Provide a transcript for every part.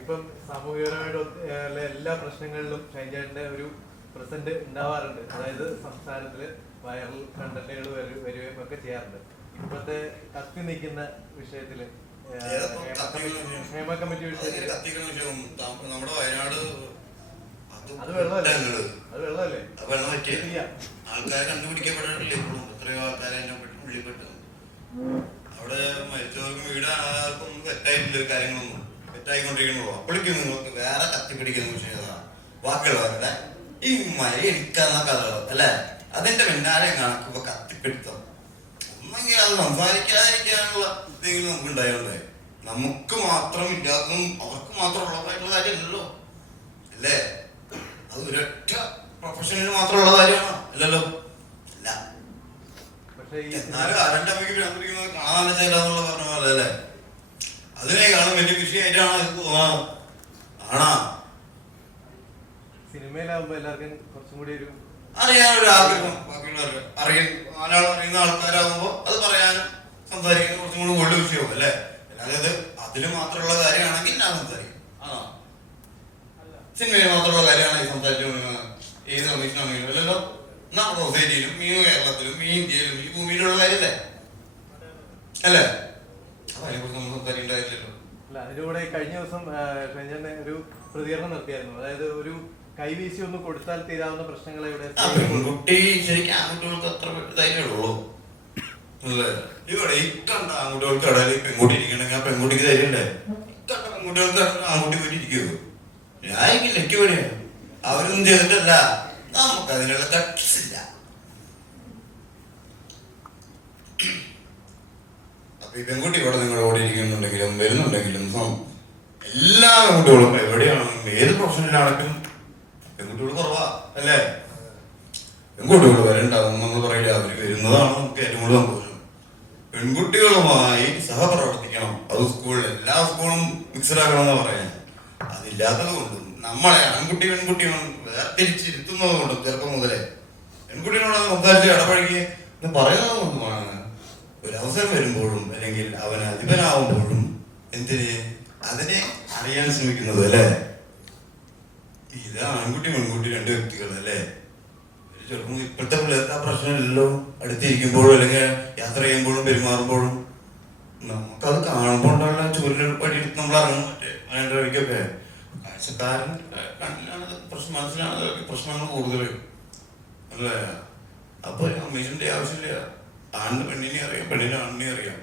ഇപ്പം സാമൂഹികപരമായിട്ട് എല്ലാ പ്രശ്നങ്ങളിലും ഷൈൻചേട്ടന്റെ ഒരു പ്രസന്റ് ഉണ്ടാവാറുണ്ട്. അതായത് സംസ്ഥാനത്തില് വൈറൽ കണ്ടന്റുകൾ വരികയും ഒക്കെ ചെയ്യാറുണ്ട്. ഇപ്പോഴത്തെ കത്തി നിൽക്കുന്ന വിഷയത്തില് ഹേമ കമ്മിറ്റി വിഷയത്തിൽ നമ്മുടെ വയനാട് അത് വെള്ളമല്ലേ? വെള്ളം പറ്റിയ ആൾക്കാരെ കണ്ടുപിടിക്കപ്പെട്ടിട്ടില്ല. ഇപ്പോഴും എത്രയോ ആൾക്കാരെ ഉള്ളിപ്പെട്ടു. അവിടെ മരിച്ചവർക്കും വീട് ആർക്കും തെറ്റായിട്ടില്ല, കാര്യങ്ങളൊന്നും തെറ്റായിക്കൊണ്ടിരിക്കണല്ലോ. അപ്പോഴേക്കും നിങ്ങൾക്ക് വേറെ കത്തിപ്പിടിക്കുന്ന വിഷയം ബാക്കിയുള്ളവരുടെ ഈ മരി എടുക്കാന്ന കഥകൾ അല്ലെ, അതിന്റെ പിന്നാലെ കണക്കിപ്പോ കത്തിപ്പിടുത്തം. ഒന്നെങ്കിൽ അത് സംസാരിക്കാതിരിക്കാനുള്ള എന്തെങ്കിലും നമുക്ക് ഉണ്ടായോണ്ടേ. നമുക്ക് മാത്രം ഇല്ലാത്തതും അവർക്ക് മാത്രം ഉള്ളതായിട്ടുള്ള കാര്യമല്ലല്ലോ അല്ലേ? അത് ഒരൊറ്റ പ്രൊഫഷണലിന് മാത്രമുള്ള കാര്യമാണോ? അല്ലല്ലോ. അല്ല. എന്നാലും ആരന്റെ അമ്മയ്ക്ക് ഭ്രാന്തിരിക്കുന്നത് കാണാൻ നല്ല ചെയ്യലാന്നുള്ള പറഞ്ഞ പോലെ അല്ലേ? അതിനേക്കാളും വലിയ വിഷയമായിട്ടാണ് ഇത് തോന്നാം. ആണാ സിനിമയിലാവുമ്പോ എല്ലാവർക്കും കുറച്ചും കൂടി ഒരു അറിയാനൊരു ആഗ്രഹം, ബാക്കിയുള്ളവർക്ക് അറിയുന്ന ആൾക്കാരാകുമ്പോ അത് പറയാനും സംസാരിക്കാനും കുറച്ചും കൂടി വലിയ വിഷയവും അല്ലേ? അതായത് അതിന് മാത്രമുള്ള കാര്യമാണെങ്കിൽ ഞാൻ സംസാരിക്കും. ആണോ? സിനിമയിൽ മാത്രമുള്ള കാര്യമാണെങ്കിൽ സംസാരിച്ചു ഏത് കമ്മീഷനാണെങ്കിലും അല്ലല്ലോ. നമ്മുടെ സൊസൈറ്റിയിലും ഈ കേരളത്തിലും ഈ ഇന്ത്യയിലും ഈ ഭൂമിയിലുള്ള കാര്യല്ലേ അല്ലേ? അപ്പൊ അതിനെക്കുറിച്ച് നമ്മൾ സംസാരിക്കേണ്ട കാര്യമില്ലല്ലോ. അല്ല, അതിലൂടെ കഴിഞ്ഞ ദിവസം ഷൈൻചേട്ടൻ ഒരു പ്രതികരണം നടത്തിയായിരുന്നു. അതായത് ഒരു കൈവീശി ഒന്ന് കൊടുത്താൽ തീരാവുന്ന പ്രശ്നങ്ങളെ ഇവിടെ പെൺകുട്ടി ശരിക്കും ആൺകുട്ടികൾക്ക് അത്ര ധൈര്യമുള്ളൂ അല്ലേ? ഇവിടെ ഇക്കണ്ട ആൺകുട്ടികൾക്ക് ഇടയിൽ പെൺകുട്ടി ഇരിക്കണമെങ്കിൽ ആ പെൺകുട്ടിക്ക് ധൈര്യണ്ടേ? ഇക്കണ്ട പെൺകുട്ടികൾക്ക് ആൺകുട്ടി പോയിട്ട് ഇരിക്കുവോ? ഞാൻ എനിക്ക് വേണ്ടിയാണ്. അവരൊന്നും ചെയ്തിട്ടല്ല, നമുക്ക് അതിനുള്ള കട്ടില്ല. അപ്പൊ ഈ പെൺകുട്ടി ഇവിടെ നിങ്ങൾ ഓടി ഇരിക്കുന്നുണ്ടെങ്കിലും വരുന്നുണ്ടെങ്കിലും എല്ലാ പെൺകുട്ടികളും എവിടെയാണെങ്കിലും ഏത് പ്രൊഫഷനിലാണെങ്കിലും പെൺകുട്ടികൾ കുറവാ അല്ലേ? പെൺകുട്ടികൾ വരണ്ടാവും നമ്മൾ പറയില്ല, അവര് വരുന്നതാണ് നമുക്ക് ഏറ്റവും കൂടുതൽ സന്തോഷം. പെൺകുട്ടികളുമായി സഹപ്രവർത്തിക്കണം. അത് സ്കൂളിൽ എല്ലാ സ്കൂളും മിക്സഡ് ആക്കണം എന്നാ പറയാൻ. അതില്ലാത്തത് കൊണ്ടും നമ്മളെ ആൺകുട്ടി പെൺകുട്ടി വേർതിരിച്ചിരുത്തുന്നത് കൊണ്ടും ചെറുപ്പം മുതലേ പെൺകുട്ടിയോട് സംസാരിച്ച് ഇടപഴകി എന്ന് പറയുന്നത് കൊണ്ടുമാണ് ഒരവസരം വരുമ്പോഴും അല്ലെങ്കിൽ അവന് അധിപനാവുമ്പോഴും എന്തിന് അതിനെ അറിയാൻ ശ്രമിക്കുന്നത് അല്ലേ? ഇത് ആൺകുട്ടി പെൺകുട്ടി രണ്ട് വ്യക്തികൾ അല്ലേ? ചെറുപ്പം ഇപ്പോഴത്തെ പിള്ളേർക്ക് ആ പ്രശ്നമില്ലല്ലോ. അടുത്തിരിക്കുമ്പോഴും അല്ലെങ്കിൽ യാത്ര ചെയ്യുമ്പോഴും പെരുമാറുമ്പോഴും നമുക്കത് കാണുമ്പോൾ ഉണ്ടാവുന്ന ചൂരിൽ പടിയെടുത്ത് നമ്മൾ ഇറങ്ങും. മറ്റേ മലയാള വഴിക്കൊക്കെ കാഴ്ചക്കാരൻ കണ്ണിലാണ് പ്രശ്നം, മനസ്സിലാണ് പ്രശ്നങ്ങൾ കൂടുതൽ അല്ലേ? അപ്പൊ കമ്മീഷന്റെ ആവശ്യമില്ല. ആണിന് പെണ്ണിനെ അറിയാം, പെണ്ണിന് ആണിനെ അറിയാം.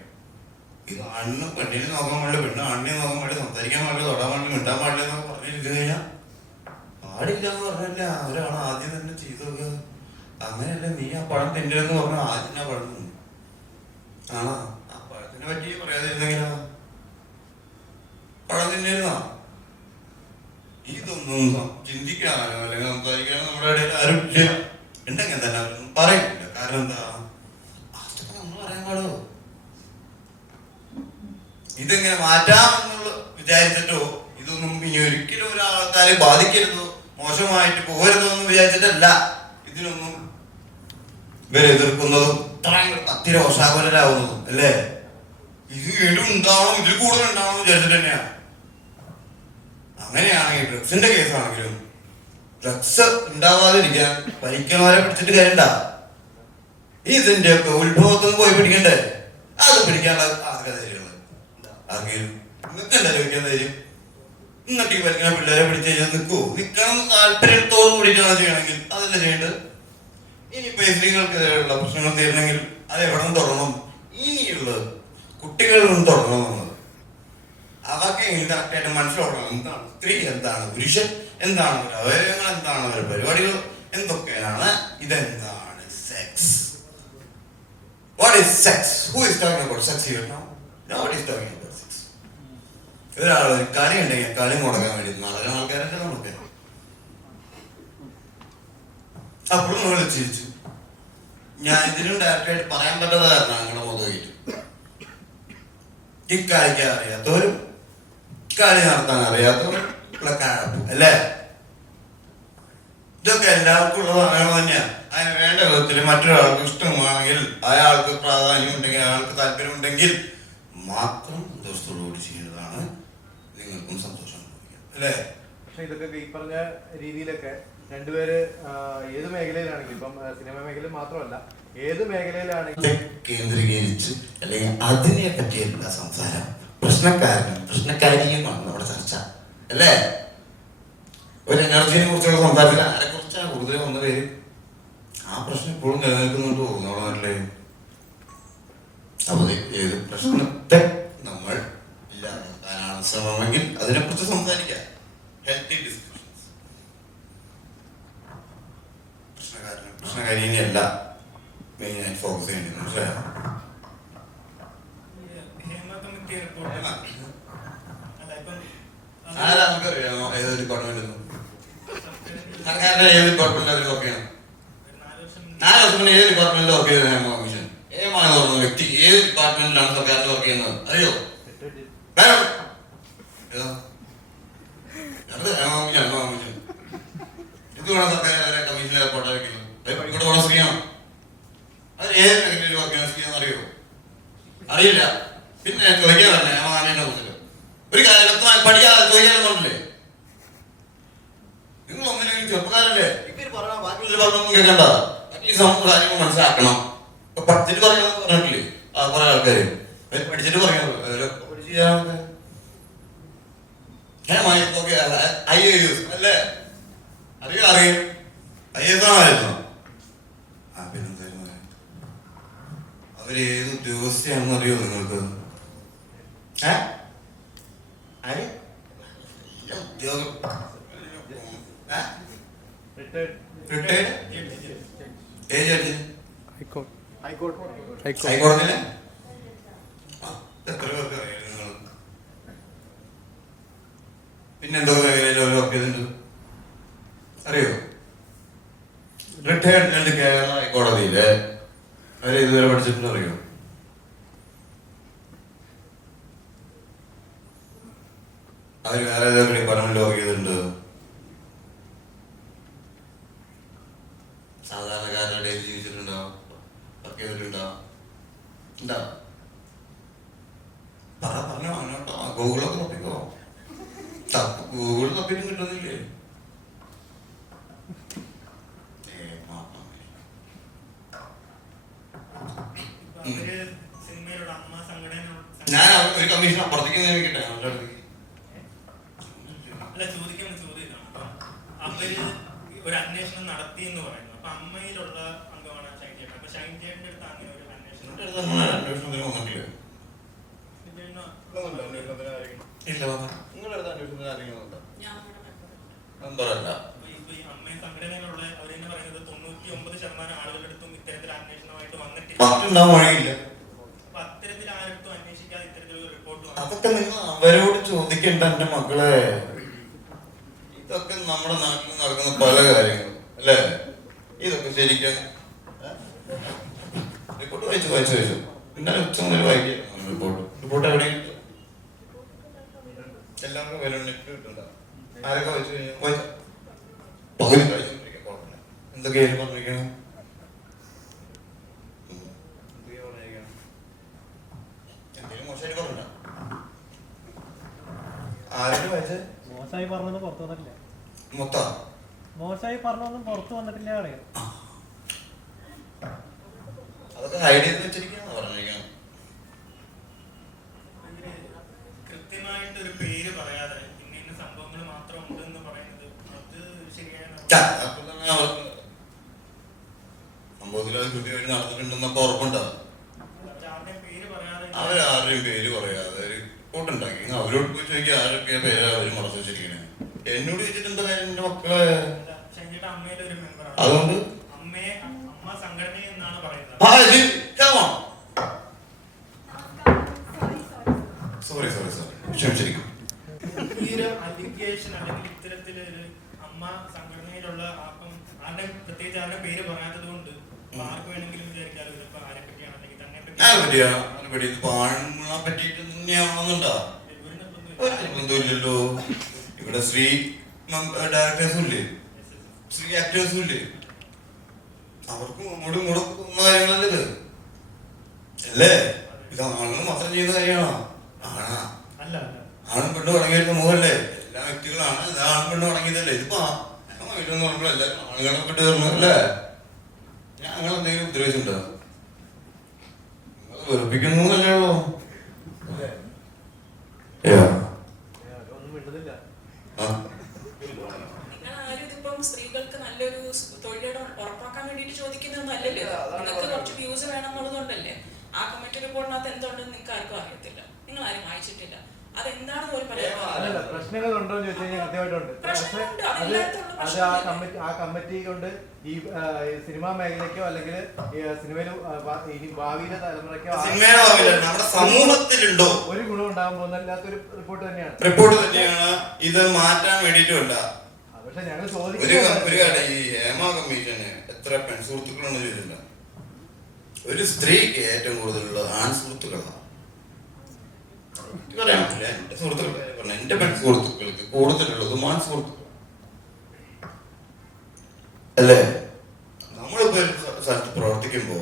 ഇത് ആണിന് പെണ്ണിനെ നോക്കാൻ പാടില്ല, പെണ്ണ് ആണിനെ നോക്കാൻ പാടില്ല, സംസാരിക്കാൻ പാടില്ല, തൊടാൻ പാടില്ല, മിണ്ടാൻ പാടില്ല എന്നൊക്കെ പറഞ്ഞിട്ട് കഴിഞ്ഞാൽ പാടില്ല എന്ന് പറഞ്ഞല്ല. അവരാണ് ആദ്യം തന്നെ ചെയ്തത്. അങ്ങനെയല്ല, നീ ആ പഴം തിന്നലെന്ന് പറഞ്ഞ ആദ്യം ആ പഴം തിന്നു. ആണോ? ആ പഴത്തിനെ പറ്റി പറയാതിരുന്നെങ്കിലാ പഴം തിന്നിരുന്നാ? ഇതൊന്നും ചിന്തിക്കാനോ അല്ലെങ്കിൽ സംസാരിക്കാനോ നമ്മുടെ ഇടയിൽ ആരും ഇല്ല. ഉണ്ടെങ്കിൽ തന്നെ അവരൊന്നും പറയില്ല. കാരണം എന്താ? നമ്മൾ പറയാൻ പാടുമോ? ഇതെങ്ങനെ മാറ്റാമെന്നുള്ള വിചാരിച്ചിട്ടോ ഇതൊന്നും ഇനി ഒരിക്കലും ഒരാൾക്കാരെ ബാധിക്കരുതോ മോശമായിട്ട് പോകരുതോ എന്ന് വിചാരിച്ചിട്ടല്ല ഇതിനൊന്നും ഇവരെ എതിർക്കുന്നതും ഇത്രയും അത്തിരോഷാകുലരാകുന്നതും അല്ലേ? ഇത് വീണ്ടും ഉണ്ടാവണം, ഇതിൽ കൂടുതൽ ഉണ്ടാവണം വിചാരിച്ചിട്ട് തന്നെയാണ്. അങ്ങനെയാണെങ്കിൽ ഡ്രഗ്സിന്റെ കേസാണെങ്കിലും ഡ്രഗ്സ് ഉണ്ടാവാതിരിക്കാൻ ഭരിക്കുന്നവരെ പിടിച്ചിട്ട് കാര്യണ്ട. ഇതിന്റെ ഒക്കെ ഉത്ഭവത്തിൽ പോയി പിടിക്കണ്ടേ? അത് പിടിക്കാനുള്ള ആർക്കധൈര്യമുള്ളത്? ആർക്കെങ്കിലും നിങ്ങൾക്ക് എന്താ ചോദിക്കാൻ ധൈര്യം? എന്നിട്ട് ഈ ഭരിക്കുന്ന പിള്ളേരെ പിടിച്ച് കഴിഞ്ഞാൽ നിൽക്കുവോ? നിൽക്കണം താല്പര്യത്തോടു കൂടിയിട്ടാണ് ചെയ്യണമെങ്കിൽ അതല്ല ചെയ്യേണ്ടത്. ഇനിയിപ്പോ സ്ത്രീകൾക്കെതിരെയുള്ള പ്രശ്നങ്ങൾ തീരണമെങ്കിൽ അത് എവിടെ നിന്ന് തുടങ്ങണം? ഇനിയുള്ളത് കുട്ടികളിൽ നിന്ന് തുടങ്ങണം എന്നത് അവർക്ക് കറക്റ്റായിട്ട് മനസ്സിലാക്കണം. എന്താണ് സ്ത്രീ, എന്താണ് പുരുഷൻ, എന്താണ് അവയവങ്ങൾ, എന്താണ് അവരുടെ പരിപാടികൾ, എന്തൊക്കെയാണ്, ഇതെന്താണ് sex, what is sex, who is talking about sex here now? Nobody is talking about sex. ഒരാൾ ഒരു കളി ഉണ്ടെങ്കിൽ കളി മുടക്കാൻ വേണ്ടി നടക്കുന്ന ആൾക്കാരല്ലേ നമുക്ക്. അപ്പോഴും നമ്മൾ ചിരിച്ചു. ഞാൻ ഇതിനും ഡയറക്റ്റായിട്ട് പറയാൻ പറ്റാത്ത കാരണം ഞങ്ങളുടെ മുതലായിട്ട് ഈ കളിക്കാൻ അറിയാത്തവരും കളി നടത്താൻ അറിയാത്തവരും കഴപ്പ് അല്ലേ? ഇതൊക്കെ എല്ലാവർക്കും ഉള്ളതാണ് തന്നെയാ. അതിന് വേണ്ട വിധത്തിൽ മറ്റൊരാൾക്ക് ഇഷ്ടമാണെങ്കിൽ, അയാൾക്ക് പ്രാധാന്യം ഉണ്ടെങ്കിൽ, അയാൾക്ക് താല്പര്യം ഉണ്ടെങ്കിൽ മാത്രം സന്തോഷത്തോടുകൂടി ചെയ്യുന്നതാണ് നിങ്ങൾക്കും സന്തോഷം അല്ലേ? പക്ഷെ ഇതൊക്കെ ഈ പറഞ്ഞ രീതിയിലൊക്കെ രണ്ടുപേര് ഏത് മേഖലയിലാണെങ്കിലും, ഇപ്പം സിനിമ മേഖല മാത്രമല്ല, ഏത് മേഖലയിലാണെങ്കിലും കേന്ദ്രീകരിച്ച് അല്ലെങ്കിൽ അതിനെ പറ്റിയുള്ള സംസാരം, പ്രശ്നക്കാരിയുമാണ് നമ്മുടെ ചർച്ച അല്ലേ? ഒരു എനർജിയെ കുറിച്ചുള്ള സംസാരത്തിൽ ആരെ കുറിച്ചാണ് കൂടുതൽ വന്ന പേര്? ആ പ്രശ്നം ഇപ്പോഴും നിലനിൽക്കുന്നുണ്ടോ നമ്മുടെ നാട്ടില്? അപ്പൊ ഏത് പ്രശ്നത്തെ നമ്മൾ ഇല്ലാതാക്കാനാണ് ശ്രമമെങ്കിൽ അതിനെക്കുറിച്ച് സംസാരിക്കാം. Healthy discussions. പ്രശ്നകാരിനെയല്ല മെയിനായിട്ട് ഫോക്കസ് ചെയ്യേണ്ടത്. മനസ്സിലായോ? ആരാ നമുക്കറിയാമോ ഏത് ഡിപ്പാർട്ട്മെന്റ്? സർക്കാരിന്റെ ഏത് ഡിപ്പാർട്ട്മെന്റിൽ വർക്ക് ചെയ്യണം? 4 വർഷം മുന്നേ ഏത് ഡിപ്പാർട്ട്മെന്റിൽ വർക്ക് ചെയ്തത് ഹേമ കമ്മീഷൻ? ഹേമാണെന്ന് പറഞ്ഞ വ്യക്തി ഏത് ഡിപ്പാർട്ട്മെന്റിലാണ് സർക്കാരിൽ വർക്ക് ചെയ്യുന്നത് അറിയോ? ഇത് വേണം സർക്കാർ കമ്മീഷൻ ഏർപ്പാടായിരിക്കുന്നത്. കോഴിക്കോട് പോണ സ്ത്രീയാണോ? അത് ഏത് മേഖലയിൽ വർക്ക് ചെയ്യുന്ന സ്ത്രീയാണെന്ന് അറിയോ? അറിയില്ല. പിന്നെ ചോദിക്കാൻ പറഞ്ഞ ഹേമാനെ കുറിച്ച് ഒരു കാര്യം വ്യക്തമായി പഠിക്കാതെ ചോദിക്കാനൊന്നുമില്ലേ? നിങ്ങൾ ഒന്നിനെങ്കിലും ചെറുപ്പക്കാരല്ലേ? ഇവര് പറഞ്ഞ ബാക്കിയുള്ള പറഞ്ഞൊന്നും കേൾക്കണ്ട. അറ്റ്ലീസ്റ്റ് നമുക്ക് കാര്യങ്ങൾ മനസ്സിലാക്കണം. ഇപ്പൊ പഠിച്ചിട്ട് പറയാന്ന് പറഞ്ഞിട്ടില്ലേ കുറെ ആൾക്കാര്? പഠിച്ചിട്ട് പറയാം IAS അല്ലേ? അറിയോ? അറിയും. IAS ആണായിരുന്നോ? പിന്നെന്തായിരുന്നു? അവര് ഏത് ഉദ്യോഗസ്ഥയാണെന്ന് അറിയോ നിങ്ങൾക്ക്? ഹൈക്കോടതിയിലെ എത്ര പേർക്ക് അറിയാം നിങ്ങൾ? പിന്നെന്തോ മേഖലയിൽ വർക്ക് ചെയ്തിട്ടുണ്ട് അറിയോ? റിട്ടയർഡ് കേരള ഹൈക്കോടതിയിലെ അവരെ ഇതുവരെ പഠിച്ചിട്ടുണ്ട് അറിയോ? അവര് വേറെ ഏതൊക്കെ ഡിപ്പാർട്ട്മെന്റിൽ വർക്ക് ചെയ്തിട്ടുണ്ട്? സാധാരണക്കാരുടെ ഇടയിൽ ജീവിച്ചിട്ടുണ്ടോ? വർക്ക് ചെയ്തിട്ടുണ്ടോ? ഉണ്ടോ? പറഞ്ഞോ അങ്ങോട്ടോ. ഗൂഗിളൊക്കെ തപ്പിക്കോ. ഗൂഗിൾ തപ്പിയിട്ടും കിട്ടുന്നില്ലേ? ഞാൻ ഒരു കമ്മീഷൻ അപ്പുറത്തേക്ക് നിയമിക്കട്ടെ അവരുടെ അടുത്തേക്ക്. ഒരു അന്വേഷണം നടത്തി എന്ന് പറയുന്നു. അപ്പൊ അമ്മയിലുള്ള അംഗമാണ് ഷൈൻചേട്ടൻ. അപ്പൊ ഷൈൻചേട്ടന്റെ അടുത്ത് അങ്ങനെ ഒരു അന്വേഷണം അമ്മയെ സംഘടനയിലുള്ള അവർ തന്നെ പറയുന്നത് 99% ആളുകളുടെ അടുത്തും ഇത്തരത്തിൽ അന്വേഷണമായിട്ട് വന്നിട്ടില്ല. അത്തരത്തിൽ ആരടുത്തും അന്വേഷിക്കാതെ ഇത്തരത്തിലൊരു റിപ്പോർട്ട് അതൊക്കെ നിങ്ങൾ അവരോട് ചോദിക്കേണ്ട എന്റെ മക്കളെ. ഇതൊക്കെ നമ്മുടെ നാട്ടിൽ നടക്കുന്ന പല കാര്യങ്ങളും അല്ലേ? ഇതൊക്കെ ശരിക്കും റിപ്പോർട്ട് വായിച്ചു ഇന്നലെ ഉച്ച മുതൽ വായിക്കാം റിപ്പോർട്ട് എവിടെയും എല്ലാവർക്കും വരും. നെറ്റ് കിട്ടണ്ട. ആരൊക്കെ വായിച്ചു കഴിഞ്ഞാൽ പകുതി കഴിച്ചോണ്ടിരിക്കും. എന്തൊക്കെയായിരുന്നു പറഞ്ഞിരിക്കണം? എന്തെങ്കിലും മോശമായിട്ട് പറഞ്ഞ ആരൊക്കെ വായിച്ചേ? മോശമായി പറഞ്ഞൊന്നും പുറത്തു വന്നിട്ടില്ല. മൊത്തം മോശമായി പറഞ്ഞൊന്നും പുറത്തു വന്നിട്ടില്ല. കളയാ അതൊക്കെ ഹൈഡ് ചെയ്ത് വെച്ചിരിക്കുകയാണോ പറഞ്ഞിരിക്കണം? കൃത്യമായിട്ട് ഒരു പേര് പറയാതെ ഇന്ന ഇന്ന സംഭവങ്ങൾ മാത്രം ഉണ്ട് എന്ന് പറയുന്നത് അത് ശരിയായ സംഭവത്തിൽ അത് കൃത്യമായിട്ട് നടന്നിട്ടുണ്ടെന്നൊക്കെ ഉറപ്പുണ്ടാവും. അവരാരുടെയും പേര് പറയാതെ ഒരു റിപ്പോർട്ടുണ്ടാക്കി അവരോട് പോയി ചോദിക്കുക ആരൊക്കെ പേര് അവർ മറച്ചു വെച്ചിരിക്കണേ. എന്നോട് ചോദിച്ചിട്ട് എന്താ കാര്യം? എന്റെ മക്കളെ അതുകൊണ്ട് സോറി ക്ഷമിച്ചിരിക്കും. ഈ ഒരു അലിഗേഷൻ അല്ലെങ്കിൽ ഇത്തരത്തിലൊരു അമ്മ സംഘടനയിലുള്ള ആരുടെ പ്രത്യേകിച്ച് ആരുടെ പേര് പറയാത്തത് കൊണ്ട് ആർക്ക് വേണമെങ്കിലും വിചാരിക്കാലോ ഇതിപ്പോ ആരെ പറ്റിയാണ് അല്ലെങ്കിൽ തന്നെ പറ്റിയിട്ട് തന്നെയാണെന്നുണ്ടോ? ബന്ധമില്ലല്ലോ. ഇവിടെ സ്ത്രീ ഡയറക്ടേഴ്സും ഇല്ലേ, സ്ത്രീ ആക്ടേഴ്സും ഇല്ലേ? അവർക്കും അങ്ങോട്ടും ഇങ്ങോട്ടും തോന്നുന്ന കാര്യങ്ങളല്ലേ ഇത്? അല്ലേ? ഇത് ആണുങ്ങൾ മാത്രം ചെയ്യുന്ന കാര്യമാണോ? ആണാ? അല്ല അല്ല ആണും പെണ്ണും അടങ്ങിയ ഒരു സമൂഹമല്ലേ? എല്ലാ വ്യക്തികളാണ്, എല്ലാ ആണും പെണ്ണും അടങ്ങിയതല്ലേ? ഇതിപ്പോ വീട്ടിലെന്ന് പറയുമ്പോൾ എല്ലാവരും ആണുങ്ങളെ പെട്ട് തീർന്നല്ലേ? ഞാൻ അങ്ങനെ എന്തെങ്കിലും ഉദ്ദേശിച്ചിട്ടുണ്ടോ? നിങ്ങൾ വെറുപ്പിക്കുന്നു അല്ലേയോ? ഒന്നും മിണ്ടുന്നില്ല. നിങ്ങളാരും ഇതിപ്പം സ്ത്രീകൾക്ക് നല്ലൊരു തൊഴിലിടം ഉറപ്പാക്കാൻ വേണ്ടിയിട്ട് ചോദിക്കുന്നതൊന്നല്ലല്ലോ. നിങ്ങൾക്ക് കുറച്ച് വ്യൂസ് വേണമെന്നുള്ളതുകൊണ്ടല്ലേ. ആ കമ്മിറ്റി റിപ്പോർട്ടിനകത്ത് എന്തുണ്ടെന്ന് നിങ്ങൾക്ക് ആർക്കും അറിയത്തില്ല, നിങ്ങൾ ആരും വായിച്ചിട്ടില്ല. അതെന്താണെന്ന് പോലും അല്ലല്ല, പ്രശ്നങ്ങൾ ഉണ്ടോ എന്ന് ചോദിച്ചു കഴിഞ്ഞാൽ കൃത്യമായിട്ടുണ്ട്. പക്ഷെ അത് ആ കമ്മിറ്റി കൊണ്ട് ഈ സിനിമാ മേഖലയ്ക്കോ അല്ലെങ്കിൽ സിനിമയിൽ ഇനി ഭാവിയിലെ തലമുറയ്ക്കോ നമ്മുടെ സമൂഹത്തിലുണ്ടോ ഒരു ഗുണം ഉണ്ടാകാൻ പോകുന്നില്ലാത്തൊരു റിപ്പോർട്ട് തന്നെയാണ്. റിപ്പോർട്ട് തന്നെയാണ്. ഇത് മാറ്റാൻ വേണ്ടിയിട്ടുണ്ട. പക്ഷെ ഞങ്ങൾ ഒരു ചോദിക്കുന്നത് കാര്യം, ഈ ഹേമ കമ്മീഷന് എത്ര പെൺസുഹൃത്തുക്കളാണ് ചോദിച്ചില്ല. ഒരു സ്ത്രീക്ക് ഏറ്റവും കൂടുതലുള്ളത് ആൺ സുഹൃത്തുക്കളാണ്. പറയാൻ പറ്റില്ല. എന്റെ സുഹൃത്തുക്കളെ പറഞ്ഞ എന്റെ പെൺസുഹൃത്തുക്കൾക്ക് കൂടുതലുള്ളത് ആൺ സുഹൃത്തുക്കൾ അല്ലേ? നമ്മളിപ്പോ ഒരു സ്ഥലത്ത് പ്രവർത്തിക്കുമ്പോ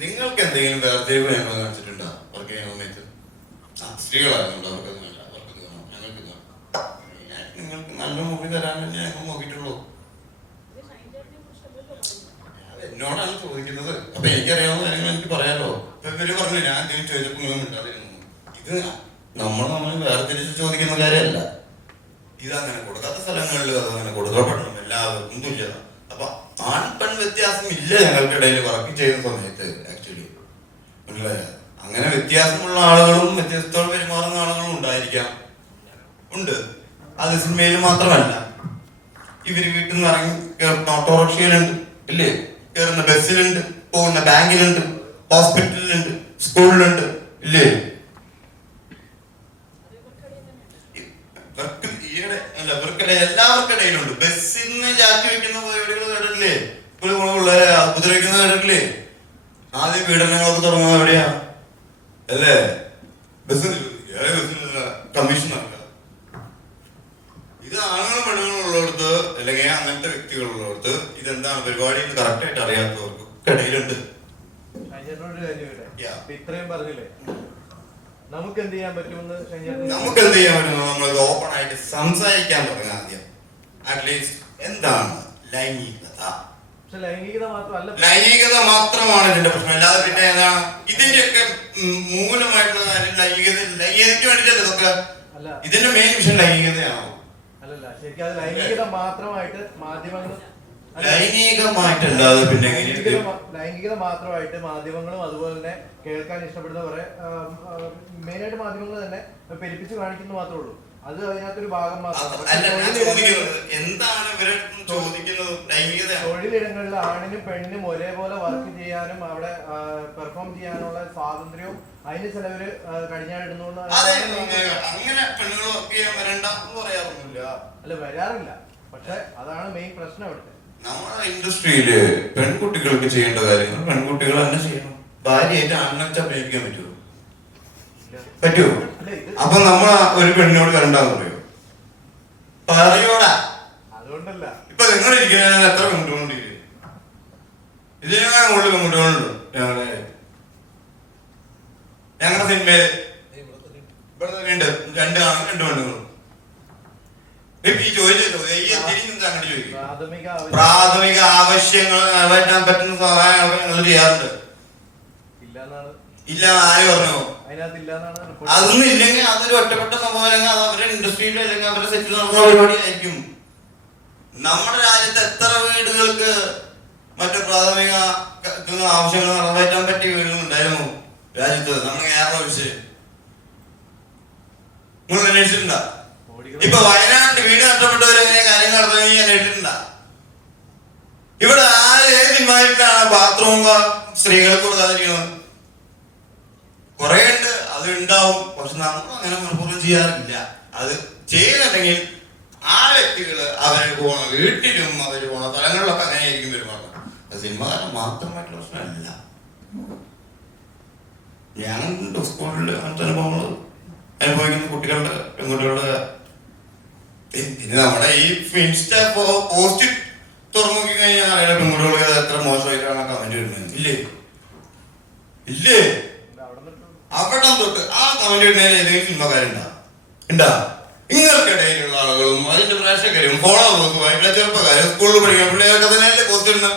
നിങ്ങൾക്ക് എന്തെങ്കിലും വേർതിരിവ് ഞങ്ങൾ കാണിച്ചിട്ടുണ്ടോ? വർക്ക് ചെയ്യുന്ന സമയത്ത് സ്ത്രീകളായിരുന്നു അവർക്കൊന്നും വേണ്ട, അവർക്ക് കാണാം, ഞങ്ങൾക്ക് കാണാം. നിങ്ങൾക്ക് നല്ല മൂവി തരാൻ തന്നെ ഞങ്ങൾ നോക്കിയിട്ടുള്ളൂ. എന്നോടാണ് ചോദിക്കുന്നത്. അപ്പൊ എനിക്കറിയാവുന്ന കാര്യങ്ങൾ എനിക്ക് പറയാലോ. ഇപ്പൊ ഇവര് പറഞ്ഞു ഞാൻ എന്തെങ്കിലും ചോദിച്ചപ്പോൾ നിങ്ങൾ മിണ്ടാതിരുന്നു. ഇത് നമ്മൾ വേർതിരിച്ച് ചോദിക്കുന്ന കാര്യമല്ല. ഇതങ്ങനെ കൊടുക്കാത്ത സ്ഥലങ്ങളിൽ അതങ്ങനെ കൊടുക്കപ്പെടണം, എല്ലാവർക്കും തുല്യത. അപ്പൊ ആൺ പെൺ വ്യത്യാസം ഇല്ല ഞങ്ങൾക്കിടയിൽ വർക്ക് ചെയ്യുന്ന സമയത്ത്. ആക്ച്വലി മനസ്സിലായ അങ്ങനെ വ്യത്യാസമുള്ള ആളുകളും വ്യത്യസ്തമായി പെരുമാറുന്ന ആളുകളും ഉണ്ടായിരിക്കാം, ഉണ്ട്. അത് സിനിമയിൽ മാത്രമല്ല. ഇവര് വീട്ടിൽ നിന്ന് ഇറങ്ങി കയറുന്ന ഓട്ടോറിക്ഷയിലുണ്ട് ഇല്ലേ, കയറുന്ന ബസ്സിലുണ്ട്, പോകുന്ന ബാങ്കിലുണ്ട്, ഹോസ്പിറ്റലിലുണ്ട്, സ്കൂളിലുണ്ട് ഇല്ലേ? ഇവർക്കിടെ എല്ലാവർക്കിടയിലുണ്ട്. ബസ്സിൽ നിന്ന് ചാറ്റി വെക്കുന്ന പരിപാടികൾ കേട്ടിട്ടില്ലേ? പിള്ളേരെ ഉപദ്രവിക്കുന്നത് കേട്ടിട്ടില്ലേ? ആദ്യം പീഡനങ്ങളൊക്കെ തുടങ്ങുന്നത് എവിടെയാ അല്ലേ? ബസ്സിൽ കമ്മീഷൻ നടക്കുക. ഇത് ആണുങ്ങളും പെണ്ണുങ്ങളും ഉള്ളിടത്ത് അല്ലെങ്കിൽ അങ്ങനത്തെ വ്യക്തികളുള്ളിടത്ത് ഇതെന്താണ് പരിപാടി എന്ന് കറക്റ്റ് ആയിട്ട് അറിയാത്തവർക്ക് ഇടയിലുണ്ട്. ഇത്രയും പറഞ്ഞില്ലേ, നമുക്ക് എന്ത് ചെയ്യാൻ പറ്റുമെന്ന് നമുക്ക് എന്ത് ചെയ്യാൻ പറ്റുമോ? നമ്മൾ ഓപ്പൺ ആയിട്ട് സംസാരിക്കാൻ തുടങ്ങാം ആദ്യം. അറ്റ്ലീസ്റ്റ് എന്താണ് ലൈംഗികത? പക്ഷെ ലൈംഗികത മാത്രമല്ല, ലൈംഗികത മാത്രമാണ് ഇതിന്റെ പ്രശ്നം. അല്ലാതെ പിന്നെ ഏതാണ് ഇതിന്റെയൊക്കെ മൂലമായിട്ടുള്ള കാര്യം? ലൈംഗികതയ്ക്ക് വേണ്ടിയിട്ടല്ലേ ഇതൊക്കെ? ഇതിന്റെ മെയിൻ വിഷയം ലൈംഗികതയാണോ? അല്ലല്ല, ശരിക്കും അത് ലൈംഗികത മാത്രമായിട്ട് മാധ്യമങ്ങൾ ലൈംഗികമായിട്ടല്ലാതെ പിന്നെ ലൈംഗികത മാത്രമായിട്ട് മാധ്യമങ്ങളും അതുപോലെ തന്നെ കേൾക്കാൻ ഇഷ്ടപ്പെടുന്ന കുറെ മെയിനായിട്ട് മാധ്യമങ്ങൾ തന്നെ പെരുപ്പിച്ച് കാണിക്കുന്നു മാത്രമേ ഉള്ളൂ. അത് അതിനകത്തൊരു ഭാഗം മാത്രമാണ്. തൊഴിലിടങ്ങളിൽ ആണിനും പെണ്ണിനും ഒരേപോലെ വർക്ക് ചെയ്യാനും അവിടെ പെർഫോം ചെയ്യാനുള്ള സ്വാതന്ത്ര്യവും അതിന് ചിലവര് കടിഞ്ഞാടിടുന്നുള്ള അല്ല, വരാറില്ല. പക്ഷെ അതാണ് മെയിൻ പ്രശ്നം അവിടുത്തെ. നമ്മുടെ ഇൻഡസ്ട്രിയില് പെൺകുട്ടികൾക്ക് ചെയ്യേണ്ട കാര്യങ്ങൾ പെൺകുട്ടികൾ തന്നെ ചെയ്യണം. ഭാര്യയായിട്ട് ആണെന്ന് അഭിനയിക്കാൻ പറ്റുമോ? അപ്പൊ നമ്മൾ ഒരു പെണ്ണിനോട് കരണ്ടാന്ന് പറയോ? പറയോടാ. അതുകൊണ്ടല്ല ഇപ്പൊ നിങ്ങൾ ഇരിക്കുന്ന എത്ര പെൺകുട്ടികളുണ്ട്? ഇതിനേക്കാൾ കൂടുതൽ പെൺകുട്ടികളുണ്ട് ഞങ്ങളുടെ സിനിമയില്. ഇവിടെ തന്നെ ഉണ്ട് 2 ആണും 2 പെണ്ണുങ്ങളും. പ്രാഥമിക ആവശ്യങ്ങൾ നിറവേറ്റാൻ പറ്റുന്ന സഹായങ്ങൾ നിങ്ങൾ ചെയ്യാറുണ്ട്. ഇല്ല ആര് പറഞ്ഞു? അതൊന്നും ഇല്ലെങ്കിൽ അതൊരു ഒറ്റപ്പെട്ട സംഭവം, അല്ലെങ്കിൽ അത് അവരുടെ ഇൻഡസ്ട്രിയിലോ അല്ലെങ്കിൽ അവരുടെ സെറ്റിൽ നടന്ന പരിപാടിയായിരിക്കും. നമ്മുടെ രാജ്യത്ത് എത്ര വീടുകൾക്ക് മറ്റു പ്രാഥമിക ആവശ്യങ്ങൾ നിറവേറ്റാൻ പറ്റിയ വീടുകൾ ഉണ്ടായിരുന്നു രാജ്യത്ത്? നമ്മുടെ കേരള ഒഴിച്ച് നിങ്ങൾ അന്വേഷിച്ചിട്ടുണ്ടോ? ഇപ്പൊ വയനാട്ടിൽ വീട് നഷ്ടപ്പെട്ടവരെ കാര്യങ്ങൾ നടത്തുന്നത് അന്വേഷിച്ചിട്ടുണ്ടോ? ഇവിടെ ഏത് ഇമാരിട്ടാണ് ബാത്റൂം സ്ത്രീകൾക്ക് കൊടുക്കാതിരിക്കുന്നത്? കുറെ ഉണ്ട്, അത് ഉണ്ടാവും. പക്ഷെ നമ്മൾ അങ്ങനെ മനഃപൂർവ്വം ചെയ്യാറില്ല. അത് ചെയ്യുന്നുണ്ടെങ്കിൽ ആ വ്യക്തികള് അവര് പോണ വീട്ടിലും അവര് പോണ സ്ഥലങ്ങളിലൊക്കെ അങ്ങനെയായിരിക്കും പെരുമാറുന്നത്. അത് സിനിമകാരൻ മാത്രമായിട്ടുള്ള പ്രശ്നമല്ല. ഞാൻ സ്കൂളിൽ അങ്ങനത്തെ അനുഭവങ്ങൾ അനുഭവിക്കുന്ന കുട്ടികളുടെ പെൺകുട്ടികളുടെ പിന്നെ നമ്മുടെ ഈ ഇൻസ്റ്റ പോസ്റ്റ് തുറന്നു നോക്കി കഴിഞ്ഞാൽ അറിയാം പെൺകുട്ടികൾക്ക് എത്ര മോശമായിട്ടാണ് കമന്റ് ഇടുന്നത്. ഇല്ലേ ഇല്ലേ? അവിടെ തൊട്ട് ആ കമന്റ് ഇടുന്നതിൽ ഏതെങ്കിലും സിനിമക്കാരുണ്ടാ ഉണ്ടാ? നിങ്ങൾക്കിടയിലുള്ള ആളുകളും അതിന്റെ പ്രേക്ഷകരും ഫോളോവേഴ്സുമായിട്ടുള്ള ചെറുപ്പക്കാരും സ്കൂളിൽ പഠിക്കുന്ന പിള്ളേർക്ക് തന്നെയല്ലേ പോസ്റ്റ് ഇടുന്ന.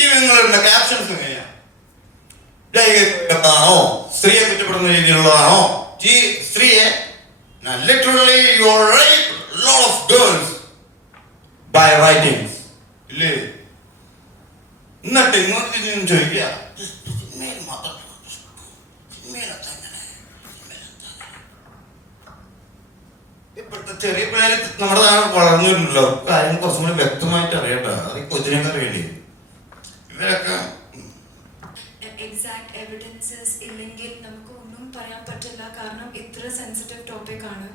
ഈ നിങ്ങളിടുന്ന ക്യാപ്ഷൻസ് എങ്ങനെയാ? ലൈംഗികമാണോ, സ്ത്രീയെ കുറ്റപ്പെടുന്ന രീതിയിലുള്ളതാണോ? ഈ സ്ത്രീയെ literally you are raped a lot of girls by writings. ഇല്ലേ? എന്നിട്ട് ഇങ്ങോട്ട് ചോദിക്കുക ഇപ്പോഴത്തെ ചെറിയ പിള്ളേര് നമ്മുടെ നാട് വളർന്നു വരുന്നുണ്ടല്ലോ, കാര്യം കുറച്ചും കൂടി വ്യക്തമായിട്ട് അറിയട്ടെ. അത് കൊച്ചിനൊക്കെ അറിയേണ്ടി ഇവരൊക്കെ എക്സാക്ട് എവിഡൻസസ് ഇല്ലെങ്കിൽ നമുക്ക് ഒന്നും പറയാൻ പറ്റില്ല. കാരണം ഇത്ര സെൻസിറ്റീവ് ടോപ്പിക് ആണ്.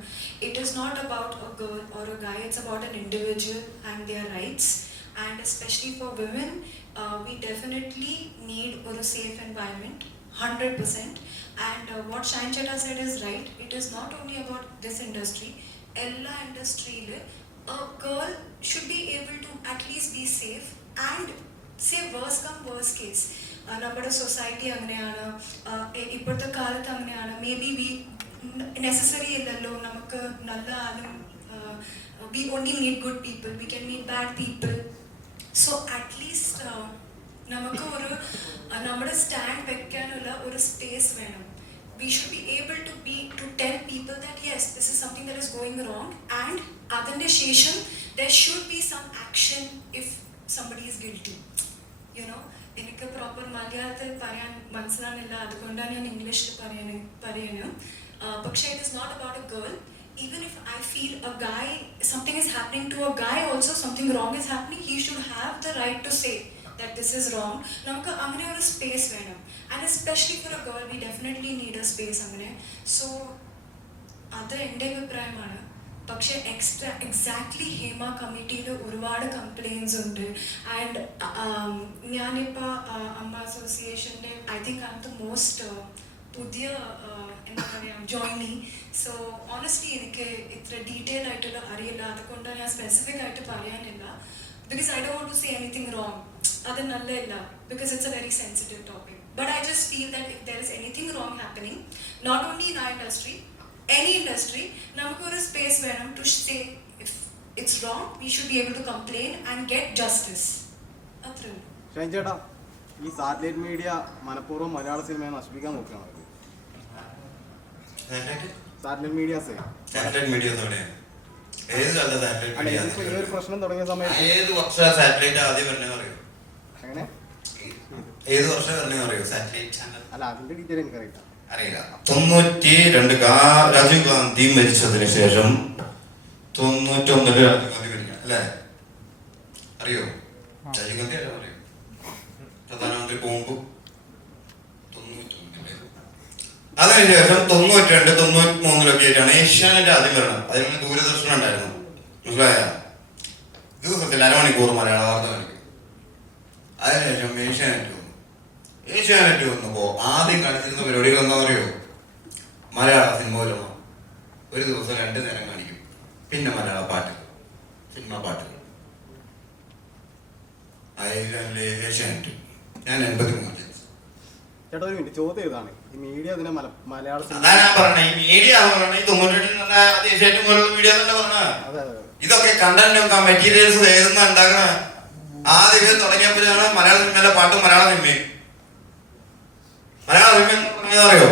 It is not about a girl or a guy, it's about an individual and their rights. And especially for women we definitely need ഒരു safe environment 100%. And what Shine Chetta said is right. It is not only about this industry. Ella industry le a girl should be able to at least be safe and say worst come worst case. നമ്മുടെ society അങ്ങനെയാണ്, ഇപ്പോഴത്തെ കാലത്ത് അങ്ങനെയാണ്. May be V necessary ഇല്ലല്ലോ നമുക്ക് നല്ല ആരും. We only meet good people, we can meet bad people. So at least നമുക്ക് ഒരു നമ്മുടെ സ്റ്റാൻഡ് വെക്കാനുള്ള ഒരു സ്പേസ് വേണം. We should be able to tell people that yes, this is something that is going wrong, and adinte shesham there should be some action if somebody is guilty. You know, എനിക്ക് proper മലയാളത്തിൽ പറയാൻ മനസ്സിലാകുന്നില്ല, അതുകൊണ്ടാണ് ഞാൻ ഇംഗ്ലീഷിൽ പറയുന്നത്. പക്ഷേ it is not about a girl. Even if I feel a guy, something is happening to a guy also, something wrong is happening, he should have the right to say that this is wrong. നമുക്ക് അങ്ങനെ ഒരു space വേണം. And especially four A girl V definitely need A space അങ്ങനെ. So അത് എൻ്റെ അഭിപ്രായമാണ്. പക്ഷേ exactly Hema കമ്മിറ്റിയിൽ ഒരുപാട് കംപ്ലയിൻസ് ഉണ്ട്. ആൻഡ് ഞാനിപ്പോൾ അമ്മ അസോസിയേഷൻ്റെ I think I am the most പുതിയ എന്താ പറയുക ജോയിനി. സോ ഓണസ്റ്റ്ലി എനിക്ക് ഇത്ര ഡീറ്റെയിൽ ആയിട്ടുള്ള അറിയില്ല, അതുകൊണ്ട് ഞാൻ സ്പെസിഫിക് ആയിട്ട് പറയാനില്ല. Because I don't want to say anything wrong. That's nalla, because it's a very sensitive topic. But I just feel that if there is anything wrong happening, not only in our industry, any industry, namukku oru space venam to say if it's wrong, we should be able to complain and get justice. Athru. Shine ചേട്ടാ, ഈ satellite media മനഃപൂർവ്വം മലയാള സിനിമയെ നശിപ്പിക്കാൻ നോക്കുകയാണ്. Satellite മീഡിയാസേ ഈ ഒരു പ്രശ്നം തുടങ്ങിയ സമയത്ത് ഏത് വർഷം സാറ്റലൈറ്റ് ആദ്യം വരണേ പറയൂ? അങ്ങനെ ഏത് വർഷം വരണേ പറയൂ സാറ്റലൈറ്റ് ചാനൽ? അല്ല, അതിന്റെ ഡീറ്റെയിൽ എനിക്കറിയില്ല. അറിയില്ല. 92 രാജീവ് ഗാന്ധി മരിച്ചതിന് ശേഷം 91 രാജീവ് ഗാന്ധി മരിക്കണം അല്ലേ? അറിയോ? രാജീവ് ഗാന്ധി അല്ല പറയൂ, പ്രധാനമന്ത്രി പോകുമ്പോ 91. അതിനുശേഷം 92, 93 ആയിട്ടാണ് ഏഷ്യാനെറ്റ് ആദ്യം വരണം. അതിന് ദൂരദർശനം ഉണ്ടായിരുന്നു, മനസ്സിലായ? ദിവസത്തിൽ അരമണിക്കൂർ മലയാള വാർത്ത കാണിക്കും. അതിനുശേഷം ഏഷ്യാനെറ്റ് വന്നപ്പോ ആദ്യം കാണിച്ചിരുന്ന പരിപാടികൾ എന്താ പറയുമോ? മലയാള സിനിമയിലോ ഒരു ദിവസം 2 നേരം കാണിക്കും. പിന്നെ മലയാള പാട്ടുകൾ, സിനിമ പാട്ടുകൾ. ഏഷ്യാനെറ്റ്. ഞാൻ 83 ചേട്ടാ ഒരു മിനിറ്റ്, ചോദ്യം ഇതാണ്. ഈ മീഡിയ അതിനെ മലയാള സിനിമ ഇതൊക്കെ കണ്ടന്റും മെറ്റീരിയൽസ് ഏതെന്ന് ഉണ്ടാക്കണ ആദ്യം തുടങ്ങിയപ്പോഴാണ് മലയാള സിനിമയിലെ പാട്ടും മലയാള സിനിമയും. മലയാള സിനിമ അറിയോ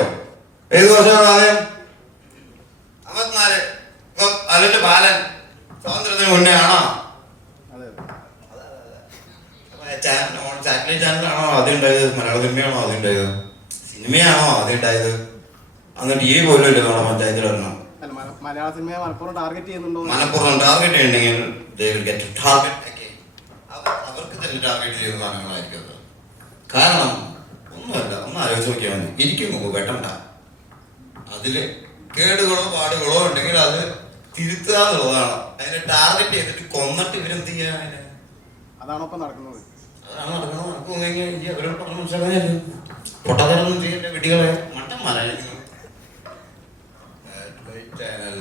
ഏത് വർഷമാണ് ആദ്യം? 54. ഇപ്പൊ അതിന്റെ ബാലൻ സ്വാതന്ത്ര്യത്തിന് മുന്നേ ആണോ? സാറ്റലൈറ്റ് ചാനലാണോ ആദ്യം ഉണ്ടായത്? മലയാള സിനിമയാണോ ആദ്യം ഉണ്ടായത്? സിനിമയാണോ ആദ്യം ഉണ്ടായത്? അന്ന് ടി വി പോലും ഇല്ല നമ്മുടെ പഞ്ചായത്തിൽ വരണം. മലയാള സിനിമയെ മനഃപൂർവ്വം ടാർഗറ്റ് ചെയ്യുന്നുണ്ടോ? മനഃപൂർവ്വം ടാർഗറ്റ് ചെയ്യണമെങ്കിൽ അവർക്ക് തന്നെ ടാർഗറ്റ് ചെയ്ത സാധനങ്ങളായിരിക്കും അത്. കാരണം ഒന്നുമല്ല, ഒന്ന് ആലോചിച്ച് നോക്കിയാൽ മതി. ഇരിക്കും മുമ്പ് വെട്ടണ്ട. അതില് കേടുകളോ പാടുകളോ ഉണ്ടെങ്കിൽ അത് തിരുത്തുക എന്നുള്ളതാണ്. അതിനെ ടാർഗറ്റ് ചെയ്തിട്ട് കൊന്നിട്ട് ഇവരെന്ത് ചെയ്യാൻ? അതാണോ ഇപ്പൊ നടക്കുന്നത്? അതാണ് നടക്കുന്നത്. നടക്കുമെങ്കിൽ അവരോട് പറഞ്ഞ മനസ്സിലാക്കാനല്ലോ. പൊട്ടത്തരം ചെയ്യേണ്ട വീട്ടുകളെ മണ്ടന്മാരായിരിക്കും. ചാനൽ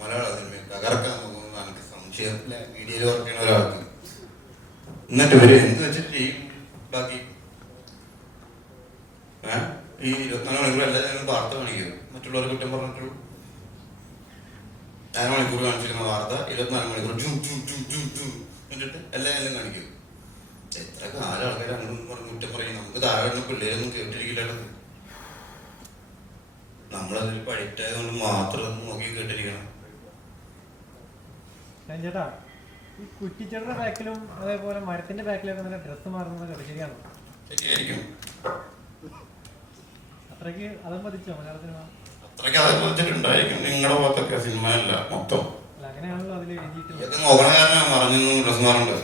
മലയാള സിനിമ തകർക്കാൻ നോക്കുന്ന എനിക്ക് സംശയം. മീഡിയയിൽ വർക്ക് ചെയ്യുന്ന ഒരാൾക്ക് എന്നിട്ട് ഇവര് എന്ത് വെച്ചിട്ട് ചെയ്യും ബാക്കി? ഈ 24 മണിക്കൂർ എല്ലാ ഞങ്ങൾ വാർത്ത കാണിക്കും, മറ്റുള്ളവർ കുറ്റം പറഞ്ഞിട്ടുള്ളൂ. 4 മണിക്കൂർ കാണിച്ചിരുന്ന വാർത്ത 24 മണിക്കൂർ എന്നിട്ട് എല്ലാം കാണിക്കും. എത്ര കാലം ആൾക്കാർ അങ്ങനെ പറഞ്ഞ് കുറ്റം പറയും. നമുക്ക് താഴെ പിള്ളേരൊന്നും കേട്ടിരിക്കില്ലത്. നമ്മളതിൽ പഠിറ്റായതുകൊണ്ട് മാത്രം നോക്കി കേട്ടിരിക്കണം. ചേട്ടാ, ഈ കുറ്റിച്ചെടിയുടെ ബാക്കിലും അതേപോലെ മരത്തിന്റെ ബാക്കിലൊക്കെ നല്ല ഡ്രസ്സ് മാറുന്നത് ശരിയാണോ? ശരിയായിരിക്കും. അത്രയ്ക്ക് അതും പതിച്ചോ മലയാള സിനിമ? അത്രയ്ക്ക് അതൊക്കെ പതിച്ചിട്ടുണ്ടായിരിക്കും. നിങ്ങളുടെ ഭാഗത്തൊക്കെ സിനിമ അല്ല മൊത്തം. അല്ല, അങ്ങനെയാണല്ലോ അതിൽ എഴുതിയിട്ടില്ല. ഇതൊക്കെ നോക്കണ കാരണം പറഞ്ഞു ഡ്രസ് മാറുണ്ട്.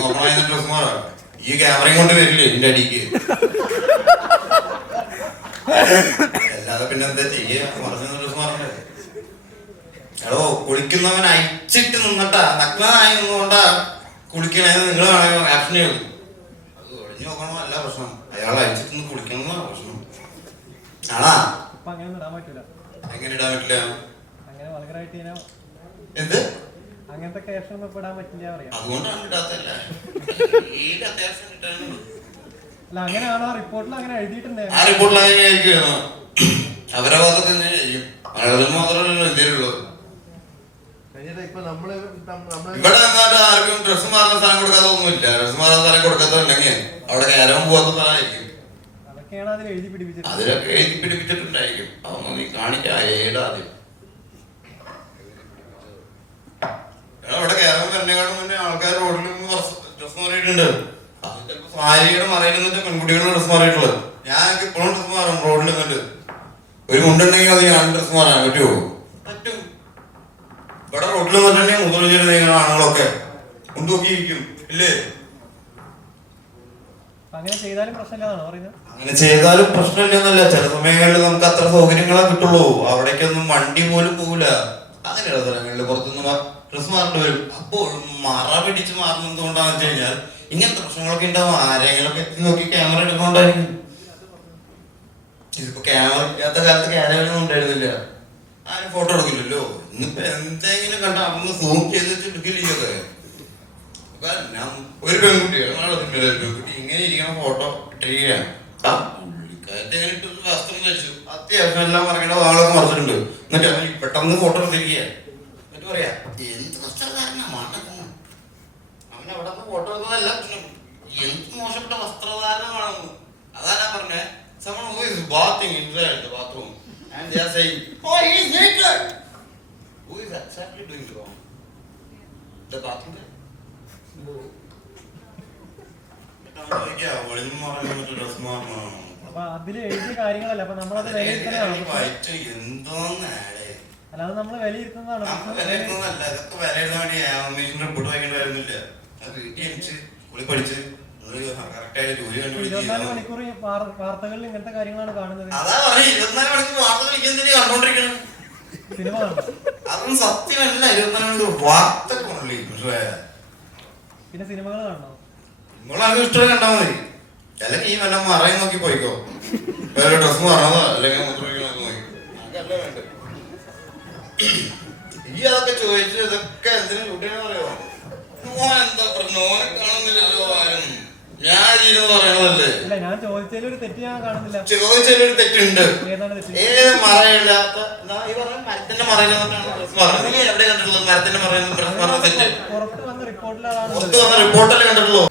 നോക്കണ ഡ്രസ് മാറാ. ഈ ക്യാമറയും കൊണ്ട് വരില്ലേ എന്റെ അടിക്ക്. അല്ലാതെ പിന്നെ എന്താ ചെയ്യ? പറഞ്ഞു ഡ്രസ് മാറണ്ടേ? എടോ, കുളിക്കുന്നവൻ അയച്ചിട്ട് നിന്നിട്ടാ നഗ്നനായി നിന്നുകൊണ്ടാ കുളിക്കണേന്ന് നിങ്ങൾ ആക്ഷൻ ചെയ്തു. അത് ഒഴിഞ്ഞു നോക്കണോ അല്ല പ്രശ്നം, അയാൾ അയച്ചിട്ട് നിന്ന് കുളിക്കണമെന്നാ പ്രശ്നം. ആണാ ഇപ്പൊ അങ്ങനെ ഇടാൻ പറ്റൂല. എങ്ങനെ ഇടാൻ പറ്റില്ല? അങ്ങനെ വളരായിട്ട് എന്ത് അങ്ങനത്തെ ക്യാഷ് ഒന്നും ഇപ്പൊ ഇടാൻ പറ്റില്ല പറയാം. അതുകൊണ്ടാണ് ഇടാത്തല്ല. ഏത് അത്യാവശ്യം ഇട്ടാണ്? അല്ല, അങ്ങനെയാണോ റിപ്പോർട്ടിൽ അങ്ങനെ എഴുതിയിട്ടുണ്ട്? ആ റിപ്പോർട്ടിൽ അങ്ങനെയായിരിക്കും. അവരെ ഭാഗത്ത് തന്നെ ചെയ്യും. മലയാളത്തിൽ മാത്രമല്ല ഇന്ത്യയിലുള്ളത്. ഇപ്പൊ നമ്മള് ഇവിടെ നിന്നിട്ട് ആർക്കും ഡ്രസ്സ് മാറുന്ന സ്ഥലം കൊടുക്കാത്തൊന്നുമില്ല. ഡ്രസ്സ് മാറുന്ന സ്ഥലം കൊടുക്കാത്തതുണ്ടെങ്കിൽ അവിടെ കയറാൻ പോകാത്ത സ്ഥലമായിരിക്കും. അതൊക്കെയാണ് അതിൽ എഴുതി പിടിപ്പിച്ചത്. അതിലൊക്കെ എഴുതി പിടിപ്പിച്ചിട്ടുണ്ടായിരിക്കും. അതൊന്നും നീ കാണിക്കാം. ഏടാദ്യം അവിടെ കയറാൻ വരുന്നേക്കാളും മുന്നേ ആൾക്കാർ റോഡിൽ ഡ്രസ്സ് മാറിയിട്ടുണ്ട്. അത് ചിലപ്പോ ഭാര്യയുടെ മറയിൽ നിന്നിട്ട് പെൺകുട്ടികളുടെ ഡ്രസ്സ് മാറിയിട്ടുള്ളത്. ഞാൻ ഇപ്പോഴും ഡ്രസ്സ് മാറും റോഡിൽ നിന്നിട്ട്. ഒരു മുണ്ടുണ്ടെങ്കിൽ അത് ഞാൻ ഡ്രസ്സ് മാറാൻ പറ്റുമോ? പറ്റും. ഇവിടെ റോഡിൽ നിന്നിട്ടുണ്ടെങ്കിൽ മുതൽ ആണുങ്ങളൊക്കെ മുണ്ടുനോക്കിയിരിക്കും ഇല്ലേ? അങ്ങനെ ചെയ്താലും പ്രശ്നമില്ലാതാണോ പറയുന്നത്? അങ്ങനെ ചെയ്താലും പ്രശ്നമില്ലെന്നല്ല. ചില സമയങ്ങളിൽ നമുക്ക് അത്ര സൗകര്യങ്ങളെ കിട്ടുള്ളൂ. അവിടേക്കൊന്നും വണ്ടി പോലും പോകില്ല. അങ്ങനെയുള്ള സ്ഥലങ്ങളിൽ പുറത്തുനിന്ന് ഡ്രസ് മാറേണ്ടി വരും. അപ്പോൾ മറ പിടിച്ച് മാറുന്നത് കൊണ്ടാന്ന് വെച്ച് കഴിഞ്ഞാൽ ഇങ്ങനത്തെ പ്രശ്നങ്ങളൊക്കെ ഉണ്ടാവും. ആരെങ്കിലൊക്കെ എത്തി നോക്കി ക്യാമറ എടുക്കുന്നുണ്ടായിരിക്കും. ഇതിപ്പോ ക്യാമറ ഇല്ലാത്ത കാലത്ത് ക്യാമറയൊന്നും ഉണ്ടായിരുന്നില്ല. ആരും ഫോട്ടോ എടുക്കില്ലല്ലോ. ഇന്നിപ്പോ എന്തെങ്കിലും കണ്ട അന്ന് സൂം ചെയ്ത് വെച്ച് എടുക്കില്ലത്. ഒരു പെൺകുട്ടി പെൺകുട്ടി ഇങ്ങനെ ഇരിക്കുന്ന ഫോട്ടോ ഇട്ടിരിക്കുകയാണ്. എങ്ങനെ ഇട്ടു വസ്ത്രം ധരിച്ചു, അത്യാവശ്യം എല്ലാം മറക്കേണ്ട വാളൊക്കെ മറച്ചിട്ടുണ്ട്. എന്നിട്ട് അവൻ പെട്ടെന്ന് ഫോട്ടോ എടുത്തിരിക്കുക. എന്നിട്ട് പറയാ എന്ത് വസ്ത്രധാരണമാണ് അവൻ അവിടെ നിന്ന് ഫോട്ടോ എടുത്തതല്ല പ്രശ്നം, എന്ത് മോശപ്പെട്ട വസ്ത്രധാരണമാണെന്ന്. അതാ ഞാൻ പറഞ്ഞേ. someone who is bathing inside the bathroom and they are saying, oh, he is naked. Who is exactly doing wrong? The bathroom guy? അപ്പൊ അതില് എഴുതിയ കാര്യങ്ങളല്ല. അപ്പൊ നമ്മളത് വിലയിരുത്തുന്നതാണ്. അല്ലാതെ നമ്മൾ വിലയിരുത്തുന്നതാണ്. 24 മണിക്കൂർ വാർത്തകളിൽ ഇങ്ങനത്തെ കാര്യങ്ങളാണ് കാണുന്നത്. സിനിമ കാണണം. അതൊന്നും സത്യമല്ല. 24 മണിക്കൂർ വാർത്ത. പിന്നെ സിനിമകൾ കാണണം. നിങ്ങളത് ഇഷ്ടം കണ്ടാൽ മതി. അല്ലെങ്കിൽ ഈ വല്ല മറയും നോക്കി പോയിക്കോ. വേറെ ഡ്രസ് മാറണതോ അല്ലെങ്കിൽ മൂത്രമൊഴിക്കണോ നോക്കി. അതല്ല വേണ്ട. ഈ അതൊക്കെ ചോദിച്ചു ഇതൊക്കെ എന്തിനും കുട്ടിയെന്ന് പറയുമോ? എന്താ പറഞ്ഞു? ഓനെ കാണുന്നില്ലല്ലോ ആരും. ഞാൻ ഇരുന്ന് പറയണതല്ലേ. ഇല്ല, ഞാൻ ചോദിച്ചതിലൊരു തെറ്റ് ഞാൻ കാണുന്നില്ല. ചോദിച്ചതിലൊരു തെറ്റുണ്ട്. ഏതാണ് തെറ്റ്? ഏത് മറയില്ലാത്ത ഈ പറഞ്ഞ മരത്തിന്റെ മറയിലാണ് ഡ്രസ് മാറുന്നത്. നീ എവിടെ കണ്ടിട്ടുള്ളത് മരത്തിന്റെ മറയിൽ ഡ്രസ് മാറുന്ന തെറ്റ്? പുറത്ത് വന്ന റിപ്പോർട്ടിൽ അതാണ്. പുറത്ത് വന്ന റിപ്പോർട്ടല്ലേ കണ്ടിട്ടുള്ളൂ.